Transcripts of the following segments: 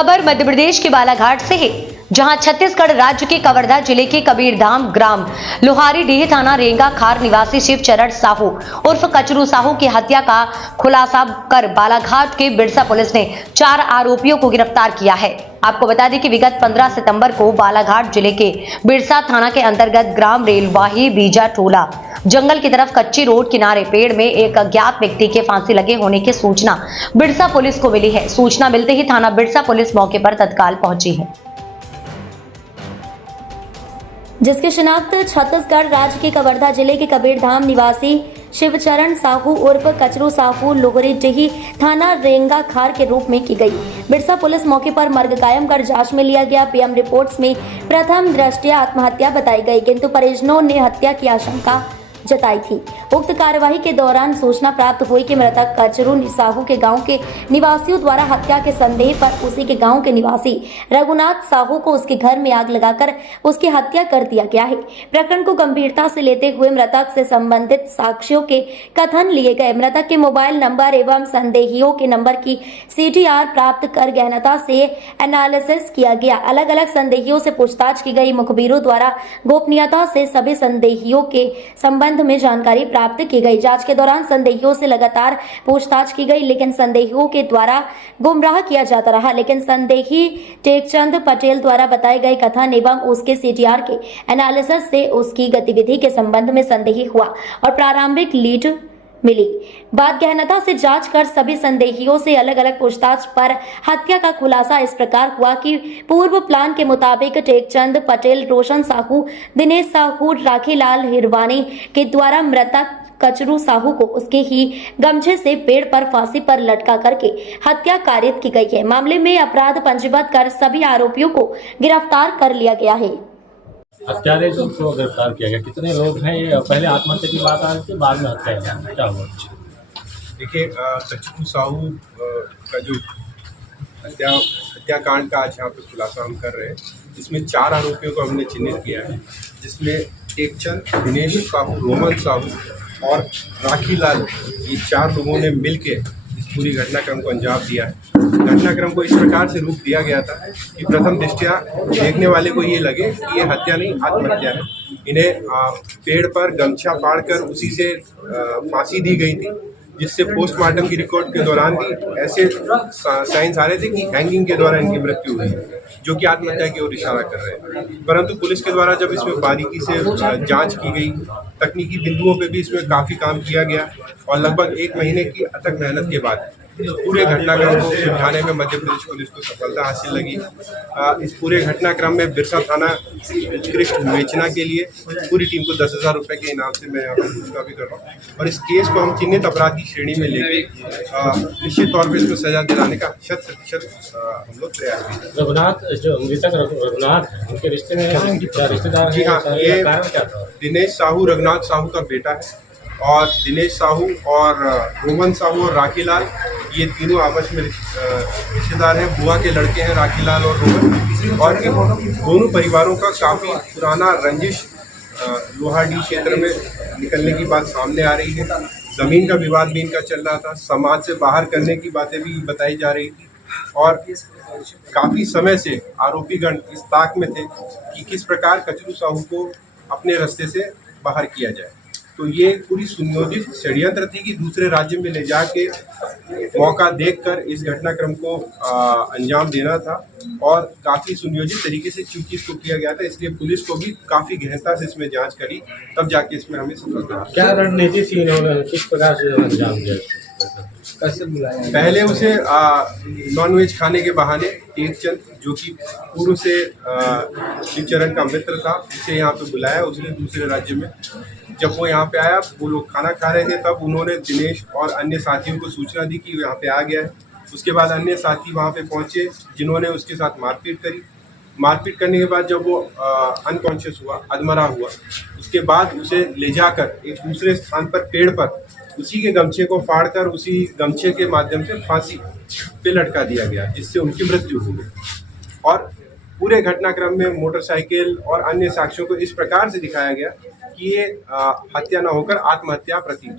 खबर मध्य प्रदेश के बालाघाट से है, जहां छत्तीसगढ़ राज्य के कवर्धा जिले के कबीरधाम ग्राम लोहारीडीह थाना रेंगा खार निवासी शिव चरण साहू उर्फ कचरू साहू की हत्या का खुलासा कर बालाघाट के बिरसा पुलिस ने 4 आरोपियों को गिरफ्तार किया है। आपको बता दें कि विगत 15 सितंबर को बालाघाट जिले के बिरसा थाना के अंतर्गत ग्राम रेलवाही बीजा टोला जंगल की तरफ कच्ची रोड किनारे पेड़ में एक अज्ञात व्यक्ति के फांसी लगे होने की सूचना बिरसा पुलिस को मिली है। सूचना मिलते ही थाना बिरसा पुलिस मौके पर तत्काल पहुंची है, जिसकी शिनाख्त छत्तीसगढ़ राज्य के कवर्धा जिले के कबीरधाम निवासी शिवचरण साहू उर्फ कचरू साहू लोहरीडीह थाना रेंगा खार के रूप में की गई। बिरसा पुलिस मौके पर मर्ग कायम कर जांच में लिया गया। पीएम रिपोर्ट्स में प्रथम दृष्टया आत्महत्या बताई गई, किंतु परिजनों ने हत्या की आशंका जताई थी। उक्त कार्यवाही के दौरान सूचना प्राप्त हुई कि मृतक कचरू साहू के गांव के निवासियों द्वारा हत्या के संदेह पर उसी के गांव के निवासी रघुनाथ साहू को उसके घर में आग लगाकर उसकी हत्या कर दिया गया है। प्रकरण को गंभीरता से लेते हुए मृतक से संबंधित साक्ष्यों के कथन लिए गए। मृतक के मोबाइल नंबर एवं संदेहियों के नंबर की CTR प्राप्त कर गहनता से एनालिसिस किया गया। अलग अलग संदेहियों से पूछताछ की गई। मुखबिरों द्वारा गोपनीयता से सभी संदेहियों के संबंध में जानकारी प्राप्त की गई। जांच के दौरान संदेहियों से लगातार पूछताछ की गई, लेकिन संदेहियों के द्वारा गुमराह किया जाता रहा। लेकिन संदेही टेकचंद पटेल द्वारा बताए गए कथन एवं उसके CTR के एनालिसिस से उसकी गतिविधि के संबंध में संदेही हुआ और प्रारंभिक लीड मिली। बाद गहनता से जांच कर सभी संदेहियों से अलग अलग पूछताछ पर हत्या का खुलासा इस प्रकार हुआ कि पूर्व प्लान के मुताबिक टेकचंद पटेल, रोशन साहू, दिनेश साहू, राखीलाल हिरवानी के द्वारा मृतक कचरू साहू को उसके ही गमछे से पेड़ पर फांसी पर लटका करके हत्या कारित की गई है। मामले में अपराध पंजीबद्ध कर सभी आरोपियों को गिरफ्तार कर लिया गया है। हत्यारे को गिरफ्तार किया गया। कितने लोग हैं ये? पहले आत्महत्या की बात आ रही थी, बाद में हत्या क्या हुआ? देखिए, कचरू साहू का जो हत्याकांड का आज यहाँ पे खुलासा हम कर रहे हैं, इसमें 4 आरोपियों को हमने चिन्हित किया है, जिसमें टेकचंद, दिनेश साहू, रोमन साहू और राखीलाल, ये 4 लोगों ने मिलकर इस पूरी घटनाक्रम को अंजाम दिया है। घटनाक्रम को इस प्रकार से रूप दिया गया था कि प्रथम दृष्टया देखने वाले को ये लगे कि ये हत्या नहीं आत्महत्या है। इन्हें पेड़ पर गमछा फाड़कर उसी से फांसी दी गई थी, जिससे पोस्टमार्टम की रिकॉर्ड के दौरान भी ऐसे साइंस आ रहे थे कि हैंगिंग के द्वारा इनकी मृत्यु हुई है, जो कि आत्महत्या की ओर इशारा कर रहे हैं। परंतु पुलिस के द्वारा जब इसमें बारीकी से जांच की गई, तकनीकी बिंदुओं पे भी इसमें काफ़ी काम किया गया और लगभग 1 महीने की अथक मेहनत के बाद इस पूरे घटनाक्रम को सुलझाने में मध्य प्रदेश पुलिस को सफलता हासिल लगी। इस पूरे घटनाक्रम में बिरसा थाना उत्कृष्ट विवेचना के लिए पूरी टीम को 10,000 रुपये के इनाम से मैं यहाँ पर घोषणा भी कर रहा हूँ और इस केस को हम चिन्हित अपराध की श्रेणी में लेके निश्चित तौर पर इसको सजा दिलाने का 100% हम लोग प्रयास करेंगे। रघुनाथ, जो मृतक रघुनाथ है, उनके रिश्ते में क्या रिश्तेदार? जी हाँ, ये कारण क्या था? दिनेश साहू रघुनाथ साहू का बेटा है और दिनेश साहू और रोमन साहू और राखीलाल, ये तीनों आपस में रिश्तेदार हैं। बुआ के लड़के हैं राखीलाल और रोमन, और इन दोनों परिवारों का काफ़ी पुराना रंजिश लोहारडीह क्षेत्र में निकलने की बात सामने आ रही है। ज़मीन का विवाद भी इनका चल रहा था, समाज से बाहर करने की बातें भी बताई जा रही थी और काफ़ी समय से आरोपीगण इस ताक में थे कि किस प्रकार कचरू साहू को अपने रास्ते से बाहर किया जाए। तो ये पूरी सुनियोजित षड्यंत्र थी कि दूसरे राज्य में ले जाके मौका देखकर इस घटनाक्रम को अंजाम देना था और काफ़ी सुनियोजित तरीके से चूंकि इसको किया गया था, इसलिए पुलिस को भी काफ़ी गहनता से इसमें जांच करी, तब जाके इसमें हमें सफलता। क्या रणनीति थी इन्होंने, किस प्रकार से अंजाम दिया? कैसे बुलाया? पहले उसे नॉनवेज खाने के बहाने टेकचंद, जो कि पूर्व से शिवचरण का मित्र था, उसे यहाँ पे बुलाया उसने दूसरे राज्य में। जब वो यहाँ पे आया, वो लोग खाना खा रहे थे, तब उन्होंने दिनेश और अन्य साथियों को सूचना दी कि वो यहाँ पे आ गया है। उसके बाद अन्य साथी वहाँ पे पहुँचे, जिन्होंने उसके साथ मारपीट करी। मारपीट करने के बाद जब वो अनकॉन्शियस हुआ, अधमरा हुआ, उसके बाद उसे ले जाकर एक दूसरे स्थान पर पेड़ पर उसी के गमछे को फाड़कर उसी गमछे के माध्यम से फांसी पे लटका दिया गया, जिससे उनकी मृत्यु हो गई। और पूरे घटनाक्रम में मोटरसाइकिल और अन्य साक्ष्यों को इस प्रकार से दिखाया गया कि ये हत्या न होकर आत्महत्या प्रतीत।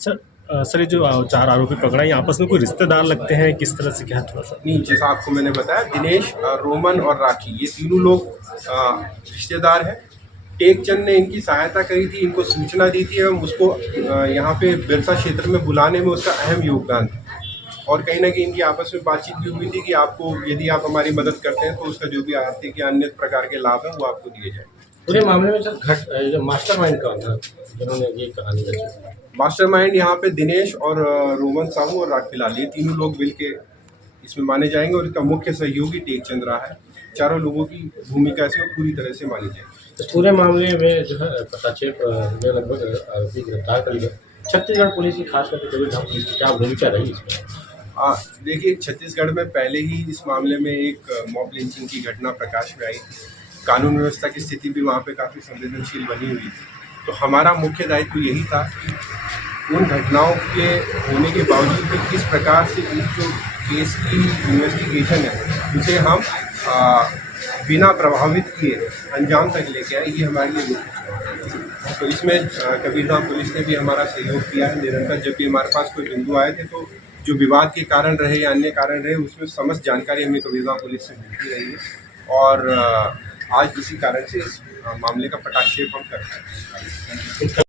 सर, सर ये जो 4 आरोपी पकड़ा ये आपस में कोई रिश्तेदार लगते हैं, किस तरह से क्या थोड़ा सा? नहीं, जैसा आपको मैंने बताया, दिनेश, रोमन और राखी, ये तीनों लोग रिश्तेदार हैं। टेकचंद ने इनकी सहायता करी थी, इनको सूचना दी थी एवं उसको यहाँ पे बिरसा क्षेत्र में बुलाने में उसका अहम योगदान था। और कहीं ना कहीं इनकी आपस में बातचीत भी हुई थी कि आपको, यदि आप हमारी मदद करते हैं तो उसका जो भी आर्थिक या अन्य प्रकार के लाभ हैं वो आपको दिए जाएंगे। पूरे मामले में सर जो मास्टरमाइंड कौन था जिन्होंने ये कहानी रची? मास्टरमाइंड यहाँ पे दिनेश और रोमन साहू और राखीलाल, ये तीनों लोग मिलके इसमें माने जाएंगे और इसका मुख्य सहयोगी टेकचंद रहा है। चारों लोगों की भूमिका इसमें पूरी तरह से मानी जाएगी। इस पूरे मामले में जो है पटाक्षेप में लगभग आरोपी गिरफ्तार कर लिया। छत्तीसगढ़ पुलिस की खास करके कबीरधाम पुलिस की क्या भूमिका रही इसमें? देखिए, छत्तीसगढ़ में पहले ही इस मामले में एक मॉब लिंचिंग की घटना प्रकाश में आई थी। कानून व्यवस्था की स्थिति भी वहाँ पे काफ़ी संवेदनशील बनी हुई थी। तो हमारा मुख्य दायित्व यही था कि उन घटनाओं के होने के बावजूद भी किस प्रकार से इस जो केस की इन्वेस्टिगेशन है उसे हम बिना प्रभावित किए अंजाम तक लेके आए, ये हमारे लिए मुख्य चुनौती है। तो इसमें कबीरधाम पुलिस ने भी हमारा सहयोग किया है निरंतर। जब भी हमारे पास कोई बिंदु आए थे तो जो विवाद के कारण रहे या अन्य कारण रहे, उसमें समस्त जानकारी हमें कबीरधाम पुलिस से मिलती रही है। और आज इसी कारण से इस मामले का पटाक्षेप हम कर रहे हैं।